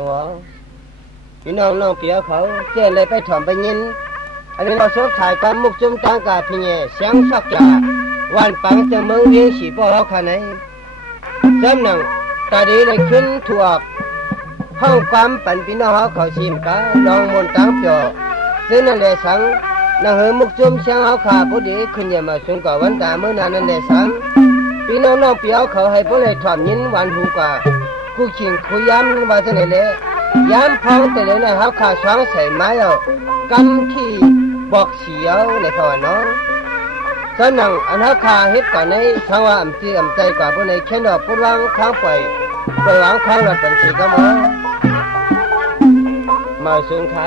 สัวพี่น้องน้องเปียเขาเจ้เลยไปถ่อมไปยินอันนี้เราชอบถ่ายความมุกจุ่มตั้งกาพี่เนี่ยเสียงสักยาวันปังจะเมืองเวียงสีป้อเขาขนาดจำหนังตาดีเลยขึ้นถั่วห้องความปั่นพี่น้องเขาชิมกาลองมนตั้งเปียวซึ่งนั่นแหละสังนังเหมุกจุ่มเสียงเขาขาพอดีขึ้นยามาสุนกว่าวันตาเมื่อนานนั่นแหละสังพี่น้องน้องเปียวเขาให้พวกเลยถ่อมยินวันหูกว่ากูชิงคุยย้ำว่าจะไหนเลยย้ำพองแต่เลยนะเขาขาช้างใส่ไม้เอากำที่บอกเสียวในเขาเนาะสนังอันเขาขาเฮ็ดก่อนในทางว่าอ่ำจีอ่ำใจกว่าพวกในแค่ดอกพูดวางค้างไปวางค้างหลับเป็นสีก็มาสูงขา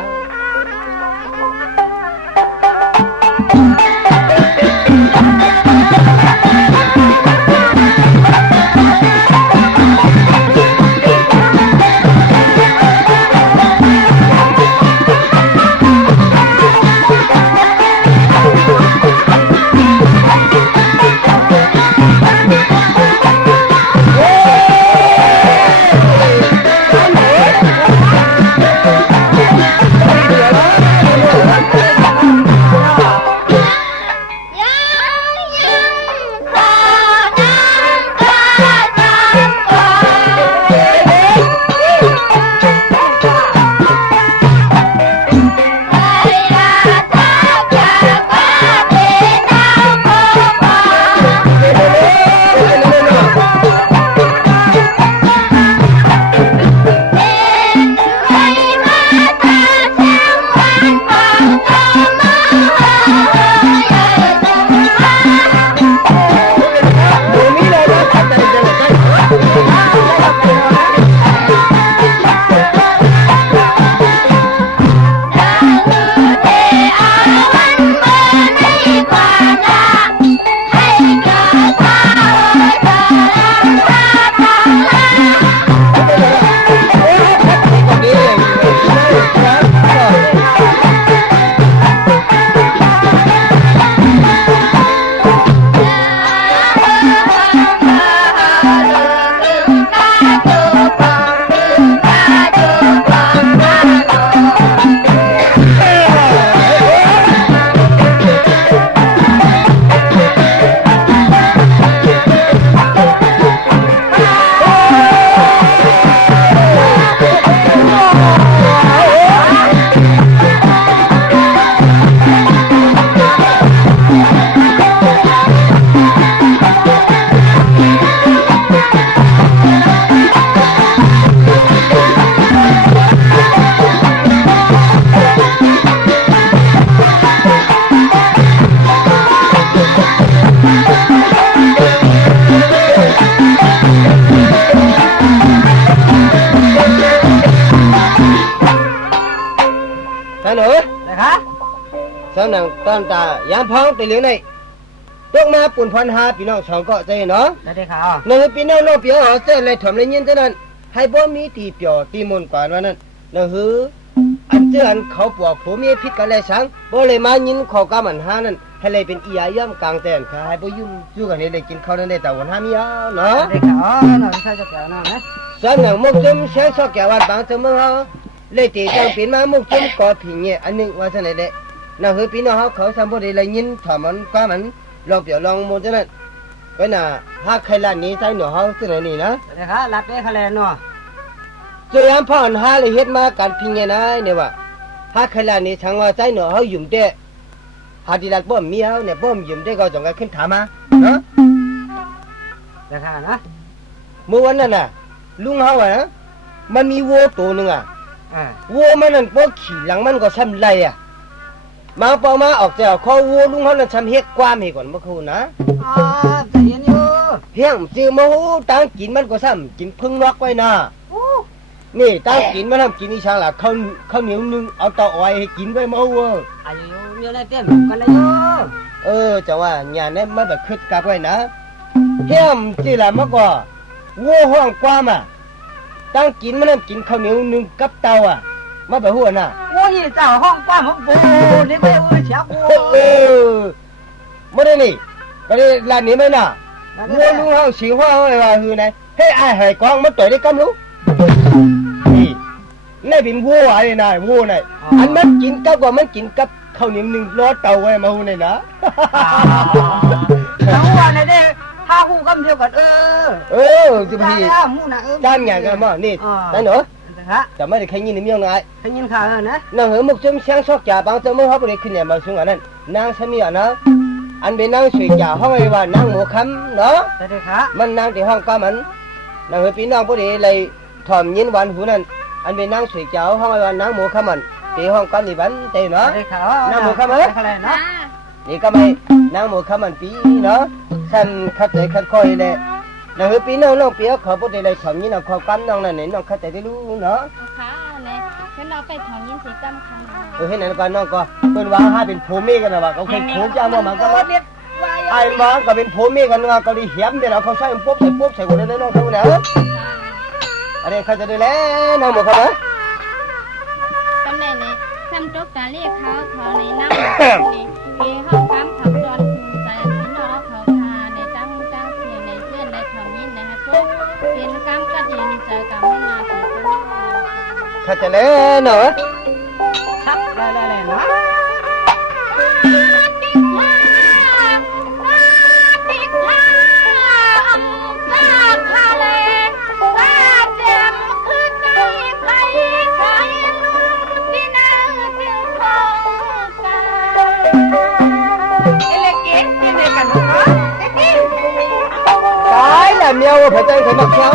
สำนักตอนตายามพ้องตีเหลืองในตกมาปุ่นพันหาพี่น้องสองก็ใจเนาะได้ข่าว นั่นพี่น้องน้องเปียวเส้นเลยถ่อมเลยยินเท่านั้นให้บ่มีตีเปียวตีมุนกว่านั้นนั่นคืออันเจือนเขาปวกผมมีพิษกันเลยสังบ่เลยมายินขอกำมันหานั่นให้เลยเป็นอียาย่ำกลางแตนค่ะให้บ่ยุ่งอยู่กันนี่เลยกินข้าวนั่นได้แต่วันหามีเอาเนาะได้ข่าวน่ะใช่จะแก่น่ะนะสำนักมุกจุ่มเสียงซอกแก้ววัดบางเสมอเฮาเลยตีจังเป็นมามุกจุ่มก่อผิงเนี่ยอันนึงว่าซั่นได้นั่นคือพี่น้องเขาสัมพุทธเลยยินถ่อมมันกว่ามันลองเปียวลองมุนเท่านั้นก็น่ะหากใครละนี้ใจหนูเฮาซึ่งนี่นะได้ข่าวรับได้คะแนนเนาะจะยามพ่ออันหาเลยเฮ็ดมาการพิงเนี่ยนะเนี่ยว่าหากใครละนี้ทางว่าใจหนูเฮายุ่มเด้หาดีลัดบ่มีเฮาเนี่ยบ่ยุ่มเด้ก็จงก็ขึ้นถามมาเนาะได้ข่าวนะเมื่อวันนั้นน่ะลุงเฮาอ่ะมันมีวัวตัวนึงอ่ะวัวมันนั่นพวกขี่หลังมันก็ซ้ำไรอ่ะมาเปล่ามาออกจากคอวัวลุงเขานั่นทำเฮ็ดความให้ก่อนเมื่อคืนนะใจเย็นอยู่เฮียงซื้อมาหูตั้งกินมันก็ซ้ำกินพึ่งนกไว้นะนี่ตั้งกินมันทำกินอีช่างละข้าวเหนียวนึงเอาเตาอ้อยให้กินไว้มาหูอายุเยอะเลยเต็มกันเลยอยู่จะว่าอย่างนี้มันแบบคึดกับไว้นะเฮียงซื้อละมันก็วัวห้องความอ่ะตั้งกินมันทำกินข้าวเหนียวนึงกับเตาอ่ะมาแบบหัวน่ะโอ้ยเจ้าห้องกว้างของกูนี่ไปเชียกูไม่ได้นี่ก็ได้ร้านนี้ไหมน่ะวัวลุงเฮาสีหัวเฮาว่าคือไหนให้อ้ายให้กองมันต่อยได้กำรู้นี่ เป็นวัวไอ้นายวัวไหนอันมันกินกับว่ามันกินกับข้าวเหนียวหนึ่งรสเตาไว้มาหูนี่นะ ทั้งวันเลยเด้ถ้าคู่กำเดียวกันจะพี่ มูนะด้านไงกันมั่งนี่นั่นเหรอจะไม่ได้แค่ยินนิยมนาย ขยินข่าวนะ นางเหอมุกจมเสียงซอกจ่าบางจมูกเขาบริขึ้นเนี่ยมาสูงอันนั้นนางสมีอ่ะนะอันเป็นนางสวยจ่าห้องไอ้ว่านางหมูคำเนาะ ใช่ค่ะ มันนางที่ห้องก็มันนางเหอปีน้องพอดีเลยถ่อมยินวันหูนั้นอันเป็นนางสวยจ่าห้องไอ้ว่านางหมูคำมันที่ห้องก็มีบันเตเนาะ ใช่ค่ะ นางหมูคำเนาะนี่ก็ไม่นางหมูคำมันปีเนาะฉันคัดใจคัดคอยเลยนางเหอปีน้องเปียกเขาพอดีเลยถ่อมยินเอาข้าวกันน้องนั่นนี่น้องคัดใจได้รู้เนาะค่ะเนี่ยฉันเราไปถอนยินสีกำคัน เห็นนั่นก่อนน้องก็เปิ้นว่าหาเป็นผัวเมียกันนะว่าเขาเคยโขกจ้ามันก็ว่าไอ้มาก็เป็นผัวเมียกันว่าก็ได้เหียมเด้เราเขาใส่ปุ๊บใส่คนได้น้องเขาเนี่ยอันนี้เขาจะได้แล้วน้องบอกเขานะ ตำแหน่งนี้ทำจกการเรียกเขาในน้ำนี่มีห้องกำขับจวนใส่สินน้องเขาพาในตั้งเสียในเพื่อนในถอนยินนะครับพวกเรียนกำก็ดีเจอกับไม่นาสีกัน เขาจะแล้วเนาะ ชักเลยเนาะcái là mèo phải chơi phải mặc khéo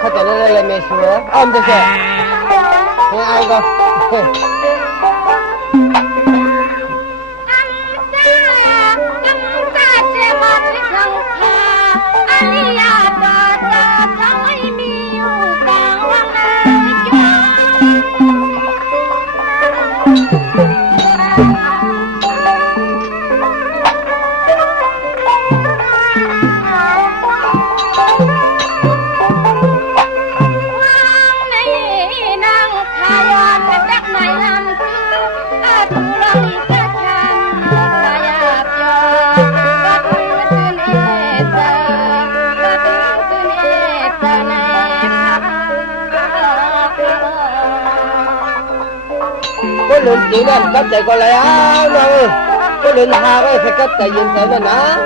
เขาจะได้เลยเมสัวจะเสียให้ai coi có lượng chỉ nên cấp chạy còn lại á nó ơi có lượng hà cái phải cấp chạy dừng chạy lên á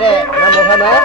Thế làm một phần nữa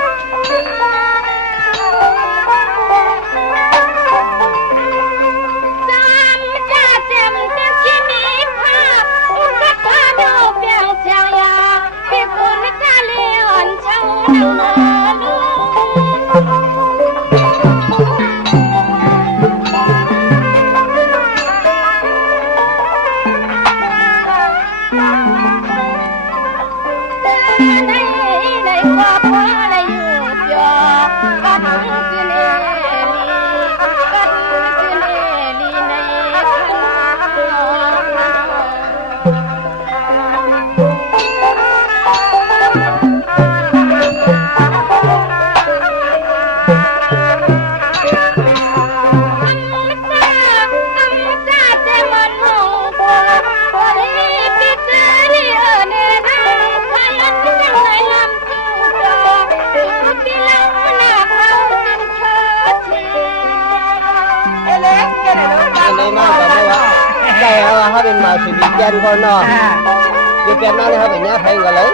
เขาเป็นมาสิบีเจนคนเนาะบีเจนนั่นเขาเป็นเนี้ยเพลงกันเลย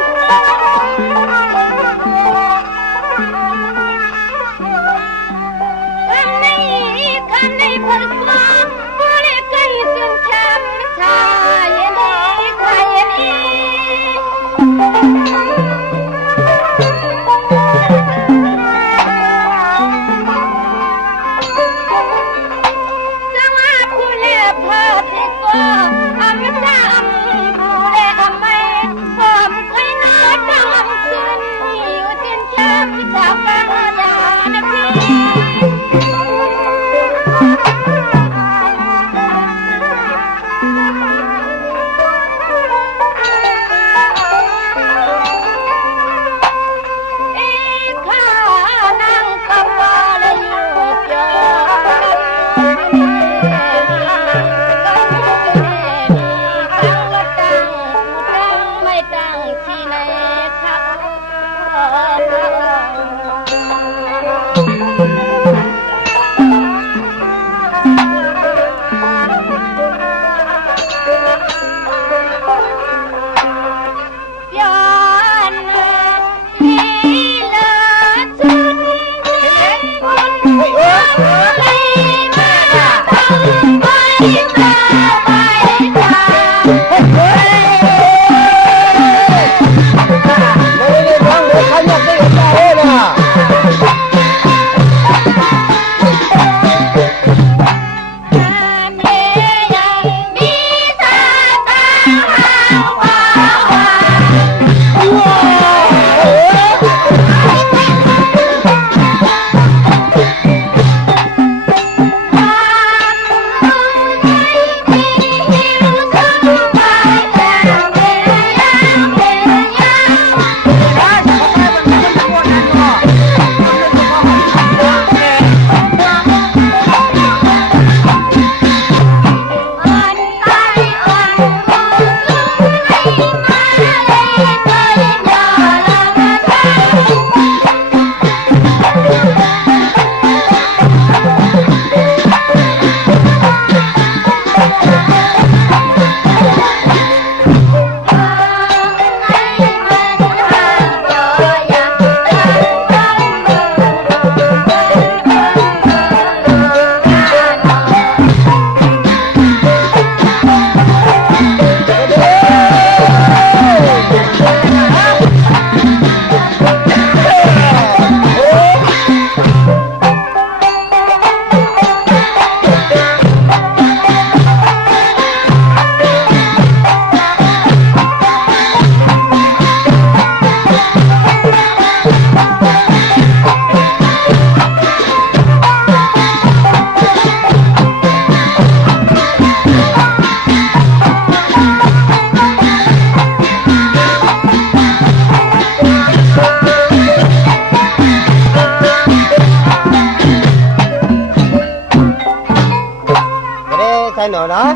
nào đó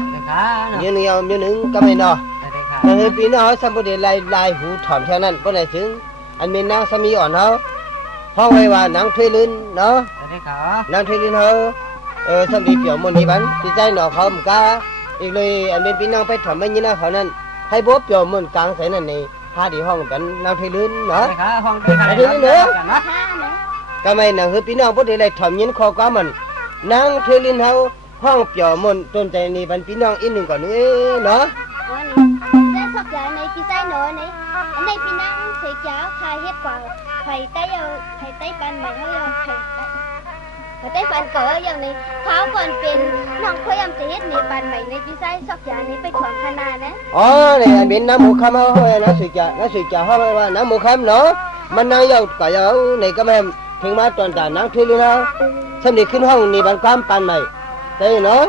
như nhiều như những cái này nọ nên vì nó xong rồi để lại hú thỏm theo nên có này chứ anh mình đang xem ổn không không hay là nắng thuê lên nó nắng thuê lên hơn xong đi kiểu một đi bắn thì tay nó không cảอีกเลยอันเป็นพี่น้องไปถอมไม่ยินนะเขานั่นให้บ๊อบโยมมันกลางใส่นั่นนี่พาดีห้องกันนางเทลื่นเนาะเทลื่นเนาะก็ไม่นางคือพี่น้องพวกเด็กเลยถอมยินคอก้ามันนางเทลื่นเขาห้องเปี่ยวมันต้นใจนี่เป็นพี่น้องอีกหนึ่งก่อนนี่เนาะ Ra sọc giá này cái dây nó này anh này pin năng sẽ cháu khai hết quả phải tay bàn mày hơi phải tay bàn cỡ giờ này tháo cònเป็นน้องค่อยอำจะเฮ็ดในบ้านใหม่ในพี่ไส้ซอกยานี้ไปขวางขนาดนะอ๋อนี่อันเป็นน้ำหมูคำเขาเฮ้ยน้ำสุจ่าเขาว่าน้ำหมูคำเนาะมันนั่งยาวกว่าเอาในก็แม่ถึงมาตอนจ่านั่งที่นี่นะสำเร็จขึ้นห้องนี่บ้านความปันใหม่ใช่เนาะ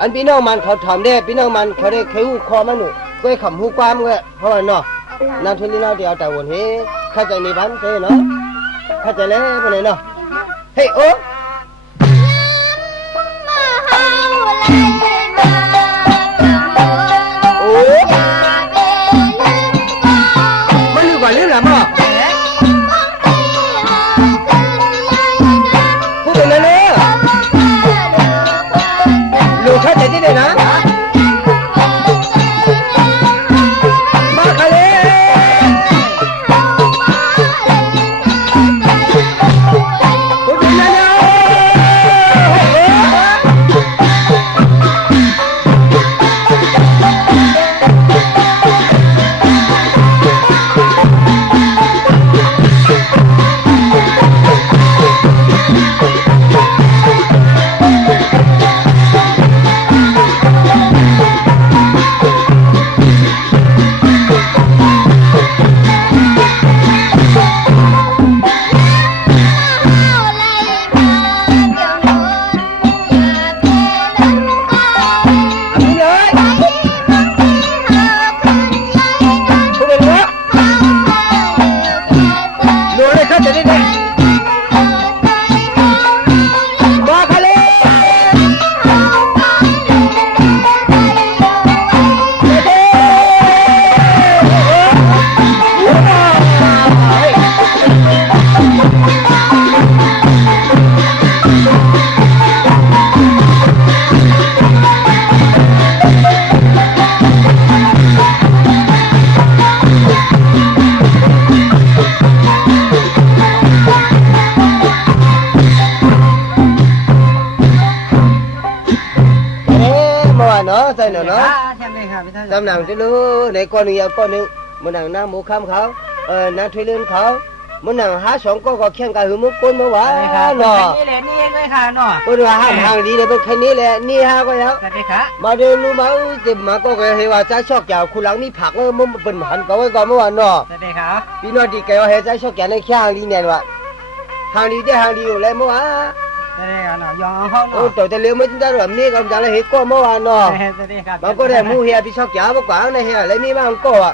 อันพี่น้องมันเขาถอมได้พี่น้องมันเขาได้เคยหูคอมันหนูก็ขำหูความก็เพราะว่าเนาะนั่งที่นี่เนาะเดี๋ยวแต่วันนี้เข้าใจในบ้านใช่เนาะเข้าใจแล้วเป็นไงเนาะเฮ้ยโอ้มันอยู่ก่อนเรื่องอะไรมั้งพูดเป็นอะไรเนี่ยลูกเข้าใจที่ไหนนะมาคาเลพูดเป็นอะไรเนี่ยใช่เนาะตำหนังที่รู้ในก้อนหนึ่งก้อนหนึ่งมันหนังน้ำหมูข้ามเขาน้ำทุเรียนเขามันหนังหาสองก็แข่งกันหือมุกคนมาว่าเนาะนี่แหละนี่เลยค่ะเนาะคนว่าห้ามห่างดีเลยเป็นแค่นี้แหละนี่ฮะก็แล้วมาเดินรู้มั้งเจ็บมาก็เห็นว่าใจชอกยาวคุณหลังมีผักมันเป็นหันก็ไว้ก่อนเมื่อวานเนาะพี่น้องดีแกว่าเห็นใจชอกยาวในแค่ห่างดีเนี่ยว่าห่างดีได้ห่างดีอยู่แล้วเมื่อวานโอ้ตัวแต่เลี้ยวไม่ได้แบบนี้ก็จะเลยเห็นก้อนเมื่อวานเนาะบางก็ได้มูเฮียพี่ชอบจ๋าบางกว่าในเฮียเลยมีมากก็อ่ะ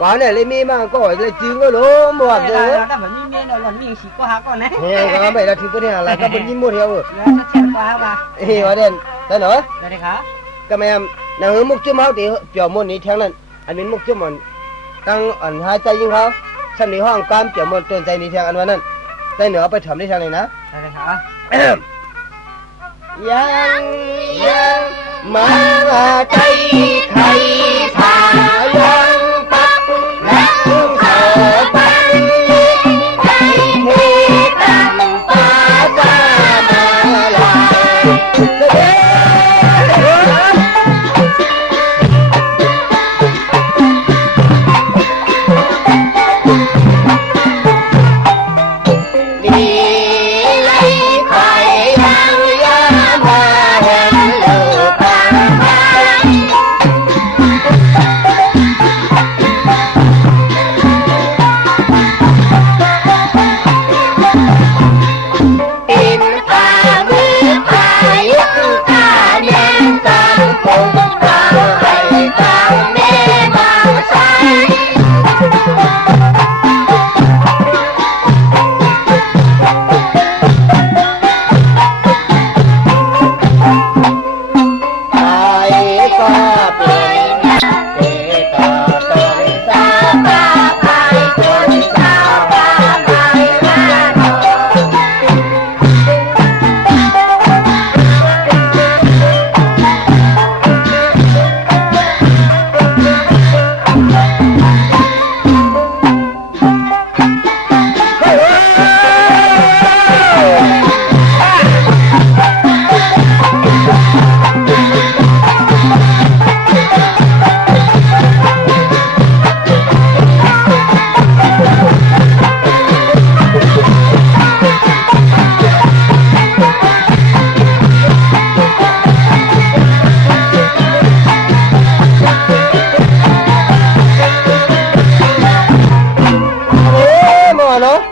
กว่าเนี่ยเลยมีมากก็เลยจึงก็รู้เมื่อวานเลยถ้าเหมือนมีเมียเรามีสีก็หาก่อนนะเฮ้ยก็ไม่ได้ถึงประเด็นอะไรก็เป็นยิ้มหมดเดียวเฮ้ยว่าเด่นแต่เนาะก็แม่นางมุกจุ่มเขาตีเปี่ยวมันนี้ทั้งนั้นอันนี้มุกจุ่มมันตั้งอันหายใจยิงเขาฉันในห้องการเปี่ยวมันต้นใจนี้ทั้งอันวันนั้นใจเหนือไปทำได้ทางไหนนะยังมาใจไทยทายังปักและเธอปักให้เทตังปาจามาลาโ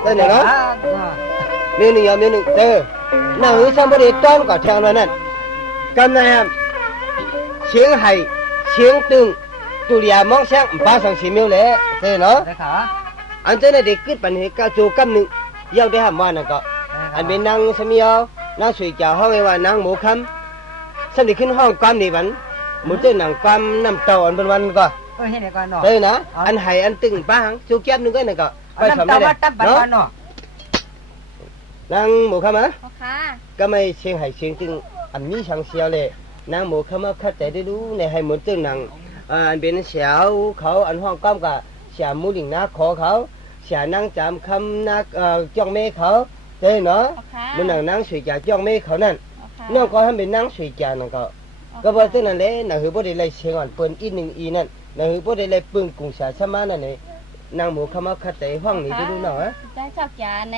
ได้เนาะมีหนึ่งอย่างมีหนึ่งเจอหนังสัมบริต้อนกับทางนั้นกำนันเสียงไห้เสียงตึงตุเลียมองแสงป้าสังสีมิวเลยเจอเนาะ ได้ค่ะ อันเจอในเด็กขึ้นปัญหาก้าวจูกำหนึ่งยาวได้ห้ามว่านั่นก็อันเป็นนางสมีเอานางสวยจ่าห้องไอ้ว่านางหมูคำสันติขึ้นห้องกำนี่บันมุนเจอหนังกำน้ำเต่าอันเป็นวันก็ เฮ้ยเห็นได้ก่อนเนาะ เจอนะอันไห้อันตึงป้าหังจูแก้มนึงก็นั่นก็ไปสำ น้ำ เร็ ตา จ ตับบัน เนาะ เนาะ นางหมูคำอ่ะ พ่อค้า ก็ไม่เชียงไห้เชียงตึงอันมีช่างเสียวเลยนางหมูคำว่าคัดใจได้รู้ในให้เหมือนตึงหนังอันเป็นเสียวเขาอันห้องก้มกับเสียมูลิงนาขอเขาเสียนางจำคำนักจ้องเมฆเขาเจ้เนาะ พ่อค้า มันหนังนางสวยจ่าจ้องเมฆเขานั่น พ่อค้า น้องก็ทำเป็นนางสวยจ่านั่นก็บอกตึงนั่นเลยนางหือบ่ได้ไล่เชียงอ่อนเปิ้นอีหนึ่งอีนั่นนางหือบ่ได้ไล่ปึ้งกุ้งสาสมานั่นเลยนางหมูคำว่าคัดใจห้องนี้ได้รู้เนาะ ได้ชอบยาใน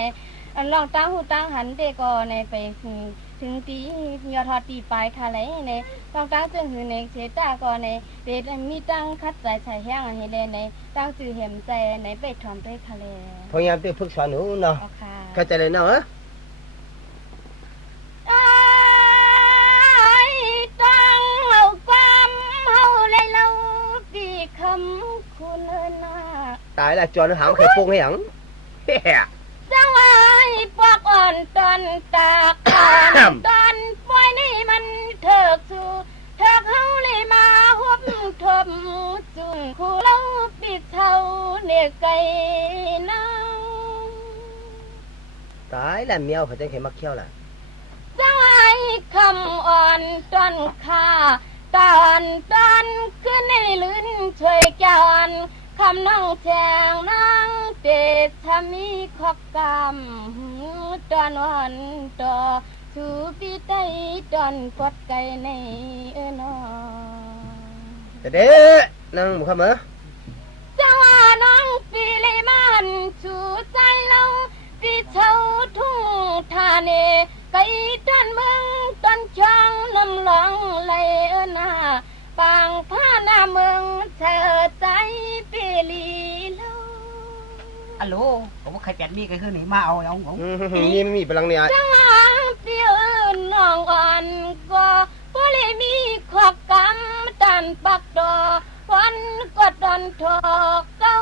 ลองตั้งหูตั้งหันเด็กก็ในไปถึงตียอดทอดตีปลายค่ะเลยในต้องตั้งจึงหือในเสตาก็ในเด็ดมีตั้งคัดใจใช้แห้งให้ได้ในตั้งจือเห็มใจในไปถอมไปค่ะเลย พยายามไปฝึกสอนหนูเนาะ เอาค่ะ เข้าใจเลยเนาะ ตั้งเอาความเฮาเลยเราปีคำคุณนา ตายละจอนหางไข่ปรุงให้หยังเฮ้ย จังไว้ปอกอ่อนตอนตากอ่อนตอนปล่อยนี่มันเถิกสู่เถิกเฮาเลยมาฮบทบจุนคู่เราปิดเท่าเนไก่น้อง ตายละเมียวเขาจะเข็มมักเขี้ยวล่ะ จังไว้คำอ่อนตอนข้าตอนขึ้นในลื่นช่วยจอนคำน้องแจงนางเตชทามีขอกกำตอนวันต่อสูปีไตตอนกดไก่ในนอ เด้นั่งหมูคำเหรอ จังว่าน้องปีเลยมันชูใจเราปีเช่าทุ่งทาเนไก่ตอนเมืองตอนช่างน้ำหลองไหลนาปางผ้าหน้าเมืองเธอใจปีลีโล ฮัลโหลผมว่าใครแปดมีก็คือหนีมาเอาของ นี่ไม่มีพลังเนี่ย จังหวะเปียวน้องอ่อนก็บ่เลยมีขวากกำตันปักดอวันกดดอนทอกเก้า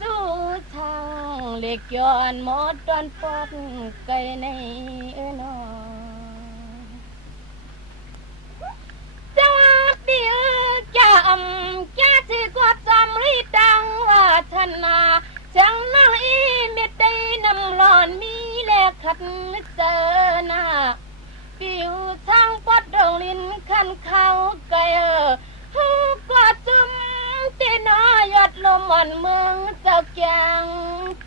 จูช่างเล็กย้อนหมดดอนปอดไกลในนอจังหวะเปียวจำแก่สิกว่าจำรีดังว่าชนะจังนางอีเม็ดได้น้ำร้อนมีแลกขัดเจอหน้าปิวช่างปอดดงลิ้นคันเข้าไกลฮู้กว่าจุ่มตีน้อยอดลมอ่อนเมืองเจ้าแกง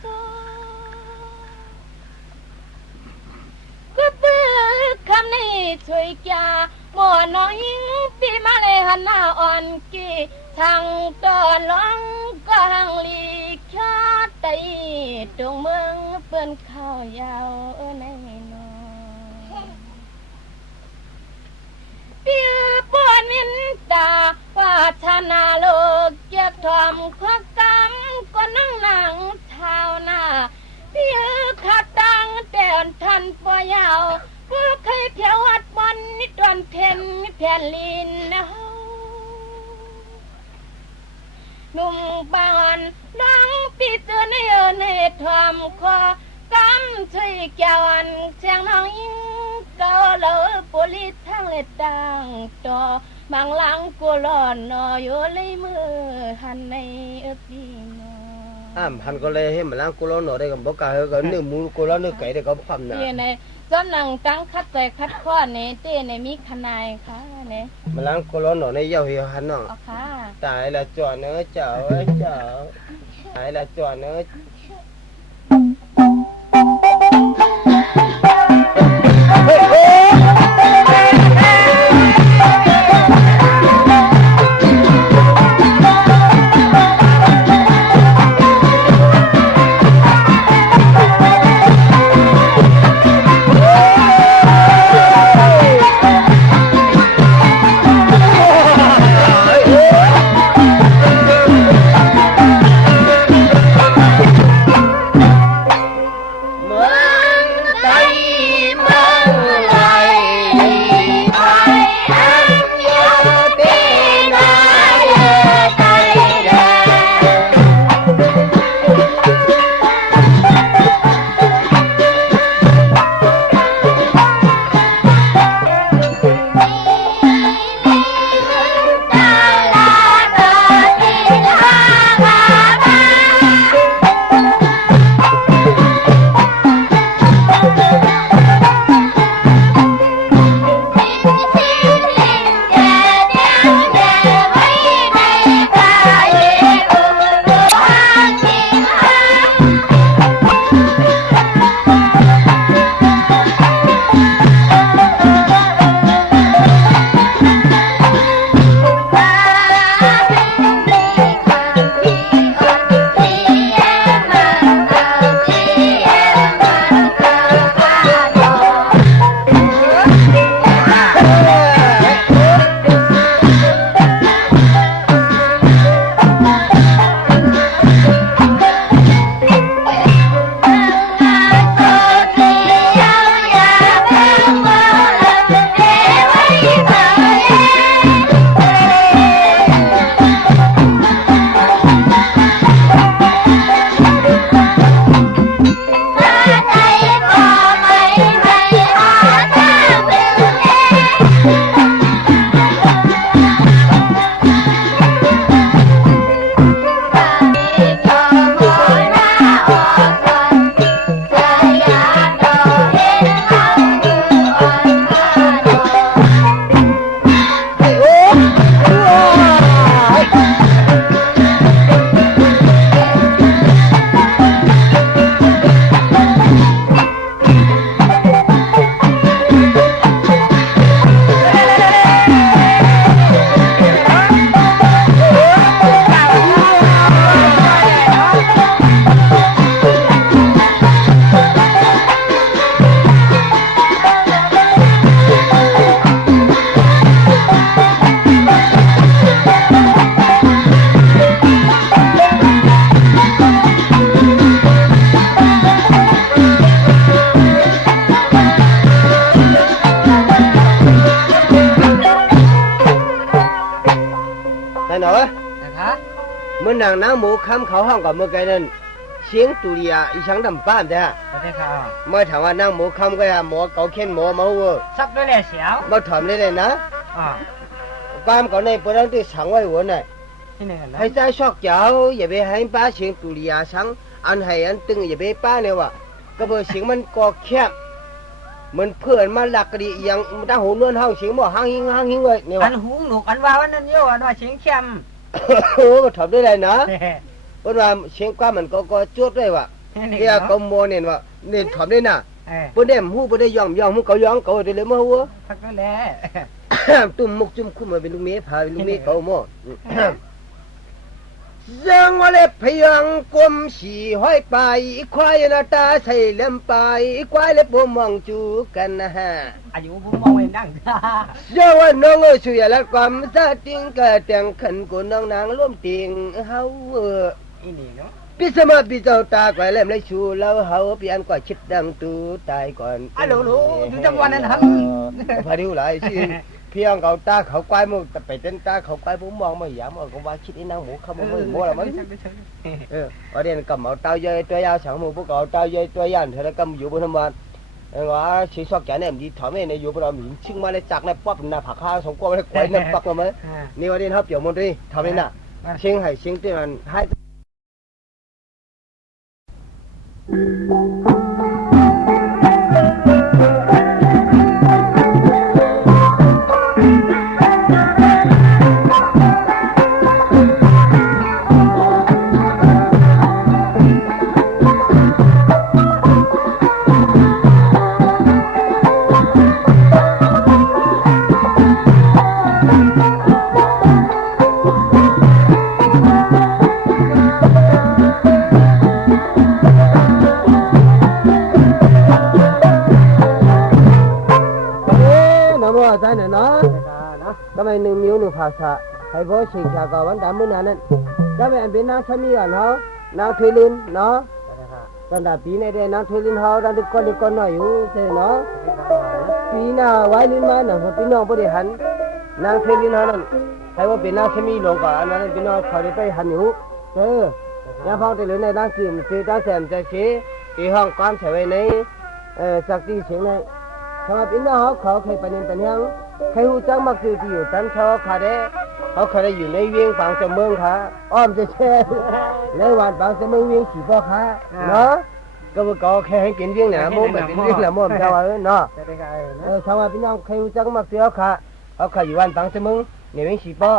จ้าก็เบื่อคำนี้ช่วยแกหมอน้อยปีมาเลยหันหน้าอ่อนกีทางตอนร้องก็หังลีชาไตตรงเมืองเปิ้นข้าวยาวในนอเปียปอนมินตาว่าชนะโลกเก็บทอมควักกำก็นั่งนางเท้าหน้าเปียขัดตังแต่ทันปอยาวเพื่อเคยเพียววัดบอลนิดวนเพนแผ่นลินนะหนุ่มบ้านน้องปีเตือนในทอมคอกำช่วยแก้วันเสียงน้องยิงเกาเลอปุลิทั้งเล็ดดังต่อบางหลังกูหลอนนออยู่เลยมือหันในปีนอ หันก็เลยให้มันล้างกุหลาบหน่อยได้กับบอกกาเฮก็เนื้อหมูกุหลาบเนื้อไก่ได้กับความน่ะ ในสำนังตั้งคัดใจคัดข้อในเต้ในมีขนายค่ะเนี่ย มันล้างกุหลาบหน่อยในเย้าเหี่ยวหันเนาะ เอาค่ะ ตายละจอดเนื้อเจ้าเจ้าตายละจอดเนื้อ นางนางหมูคำเขาห้องกับเมื่อไงนั่นเสียงตุลียอีช่างดำป้ามแต่ สวัสดีค่ะ เมื่อถามว่านางหมูคำก็หมอเก่าเข็นหมอมาหัว สักด้วยแหละเสียว มาถามเลยนะ อ่า ความก่อนในปนันที่สั่งไว้หัวน่ะ ที่หนึ่งนะ ให้ใจชอกเจ้าอย่าไปให้ป้าเสียงตุลียสั่งอันให้อันตึงอย่าไปป้าเนี่ยว่ะก็เบอเสียงมันก่อแคบมันเพื่อนมาหลักกะดีอย่างตาหูนวลห้องเสียงบ่ห้างหิงเลยเนี่ย อั ว่ะ นหูหนุกอันว่าวันนั้นโยอันว่าเสียงเข้ม โอ้มาถามได้เลยนะเพราะว่าเสียงความมันก็จวดเลยว่ะเกี่ยก็โมเนี่ยว่ะเนี่ยถามได้น่ะปุ่นเด้มหูปุ่นได้ย่อมหูเขาย่องเขาได้เลยมาหัว สักด้วยแหละ ตุ่มมุกจุ่มคุ้มมาเป็นลูกเมียพาเป็นลูกเมียเขาหมดยังว่าเล็บพยังกลมสีห้อยไปควายหน้าตาใส่เล่มไปควายเล็บบ่มองจูกันนะฮะ อายุผมมองเห็นดัง เจ้าว่าน้องเอ้ยช่วยละความซาติงกะแต่งขันกูน้องนางร่วมติงเฮาอีนี่เนาะ พิสมาพิเจ้าตาควายเล่มเลยชูแล้วเฮาเปลี่ยนกว่าชิดดังตูตายก่อน ฮัลโหลดูจังหวะนั้นฮัง พาดิวหลายสิเพียงเขาตาเขาควายมึงแต่ไปเต้นตาเขาควายผมมองไม่อยากมองก็ว่าคิดไอ้นางหมูเขาไม่โม่ละมั้งở đây cầm áo tao dây tôi ao sáng một bữa áo tao dây tôi ăn thế là cầm dụ bên thằng ngõ chỉ so cái này đi thở này dụ bên đó mình chưng mà lấy chặt này bóp là phạc ha xong qua lấy quay này bóp mà nếu ở đây hấp kiểu một đi thở đây nè xin hay xin tên là hai cái này nó cái này nương miếu nương phật sa hay vô sinh sa có vấn đề mới nè cái này bên nào thân như nó nào thuê lên nó còn đã tí này đây nào thuê lên họ đang được con nóiอยู่thế nó tí nào vay lên mà nào tí nào có để hắn nào thuê lên họนั่นhay vô bên nào thânมี lồng cả nó bên nàoเขาได้ไปหันอยู่nhà phong thì lớn này đang đang xem chạy chế thì hong quan trở về này sắc đi xuống này thằng bên đó họเคยไปเรียนไปยังใครรู้จักมักซื้อที่อยู่จันทร์เขาได้อยู่ในเวียงบางเสมืองค่ะอ้อมจะแช่ในวันบางเสมืองเวียงสีบ่ค่ะเนาะก็บ่แค่ให้กินเวียงน่ะบ่เป็นเวียงละบ่เจ้าว่าเนาะชาวพี่น้องใครรู้จักมักซื้อเขาอยู่วันบางเสมืองในเวียงสีบ่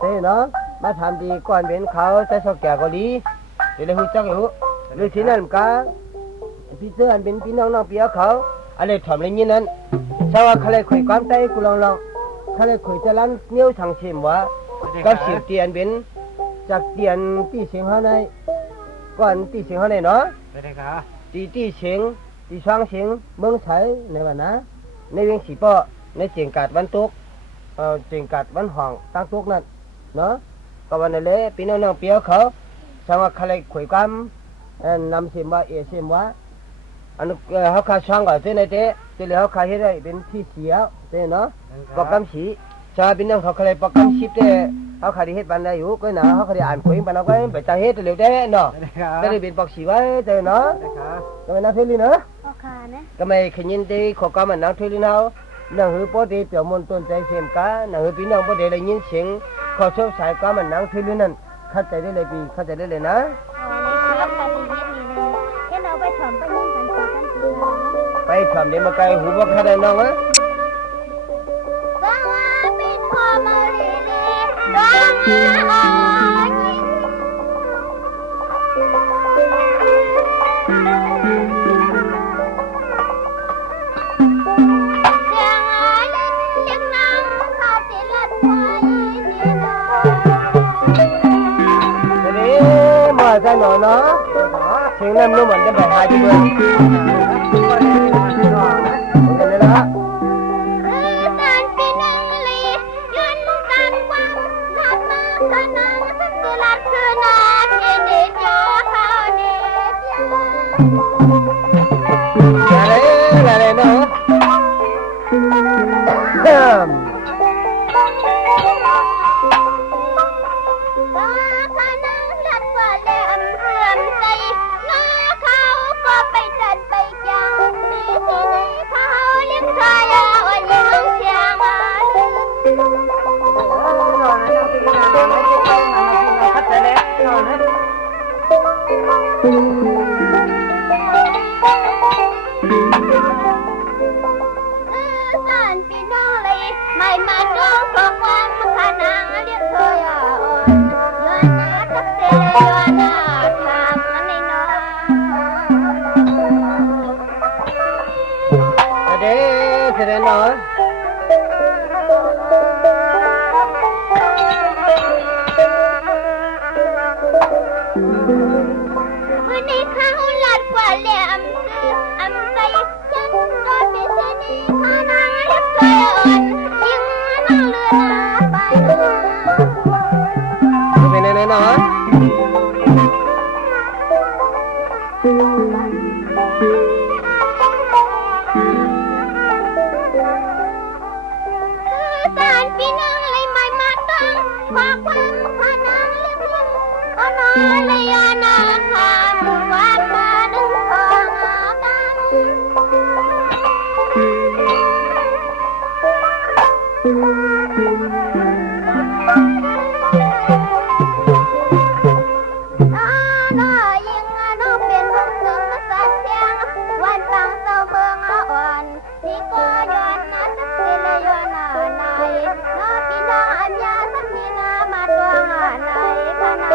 เจ้เนาะมาทำดีก่อนเป็นเขาใส่ซอกแก่เกาหลีเดี๋ยวรู้จักอยู่หรือที่นั่นก็พี่เสื้ออันเป็นพี่น้องๆพี่เขาอะไรทำอะไรงี้นั้นชาวเขาเลยคุยความใจกูลองเขาเลยคุยจะลั่นเนี้ยวทางเชื่อมว่ากับสิบเตียนเป็นจากเตียนตีเสียงเขาในก่อนตีเสียงเขาในเนาะตีเสียงตีช่างเสียงเมืองไทยในวันนะในเวียงสีป้อในเสียงกาดวันตุกเสียงกาดวันห่องตั้งตุกนั่นเนาะก็วันนั้นเลยพี่น้องๆเปียเขาชาวเขาเลยคุยความนำเสียงว่าเสียงว่าอันเขาขาช่างก่อนเส้นไหนเจ๊เดี๋ยวเขาขาให้ได้เป็นที่เสียเส้นเนาะปอกกำสีชาวพี่น้องเขาเคยปอกกำชิบเจ๊เขาขาได้เฮ็ดปันได้อยู่ก็หนาเขาเคยอ่านคุยปันเอาก็ไปจ่ายเฮ็ดเร็วเจ๊เนาะได้เป็นปอกสีไว้เจ๊เนาะก็ไม่น่าเท่ลีเนาะก็ไม่ขยินดีขอกำมันน่าเท่ลีเนาะนั่งหือปอดีเปี่ยวมนต้นใจเสียมกานั่งหือพี่น้องปอดีได้ยินเสียงขอโชคสายกำมันนั่งเท่ลีนั่นเข้าใจได้เลยพี่เข้าใจได้เลยนะไปทำเดี๋ยวมาไกลหูว่าใครได้น้องอ่ะมาซะหน่อยเนาะเสียงน้ำนุ่มเหมือนจะไปหาที่เมืองกันเลยนะอะไรเนาะข เนาะ วันนี้ข้าวหลัดกว่าแหลมซื้ออำไปฉันโดนเป็นเสน่ห์พานางเล็บเคยอ่อนยิ่งน้องเลือไป เป็นไงเนาะ สารพี่น้องเลยไม่มาต้องฝากความพานางเล็บลิ้นก็นอนเลยยานาคามวัดมาดึงทองกัน น้ายิงน้องเป็นลูกซึ่งสัตว์เสียงวันฟังเศร้าเบิ่งอ่อนนี่ก็ย้อนนะสักทีเลยย้อนนายน้าพี่น้องอัญญาสักทีนามาตัวงานนายพนา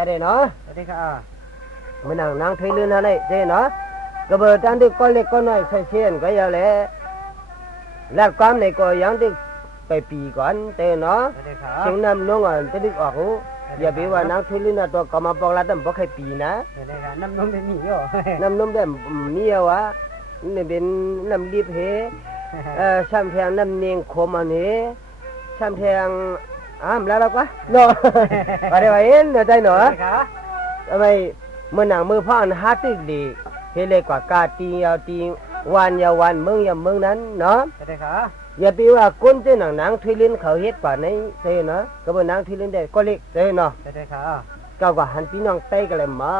จะได้เนาะ สวัสดีค่ะ มันนางทวยลื่นอะไรเจ้เนาะก็เบอร์ตันที่ก้อนเล็กก้อนน้อยใส่เชียนก็อย่าเลยลาดความในก็ยังที่ไปปีก่อนเจ้เนาะ สวัสดีค่ะ เชียงน้ำน้องอ่ะจะดึกออกหูอย่าไปว่านางทวยลื่นนะตัวก็มาบอกลาดตั้งบ่ใครปีนะ สวัสดีค่ะน้ำนมเป็นหมี่อยู่ น้ำนมแบบนี่วะนี่เป็นน้ำรีบเฮช้ำแทงน้ำเนียงขมอันนี้ช้ำแทงแล้วก็เนาะอะไรวะเอ็นเนาะใจเนาะ สวัสดีค่ะ ทำไมเมื่อหนังมือพ่ออันฮาตึกดีเฮเลกว่ากาตียาวตีวันยาววันเมืองยาวเมืองนั้นเนาะ สวัสดีค่ะ อย่าไปว่าคนเจ้าหนังทุเรียนเขาเฮ็ดป่าในเจ้เนาะก็บ่หนังทุเรียนได้ก็เล็กเจ้เนาะ สวัสดีค่ะ ก็ว่าหันพี่น้องไต้กันเลยมา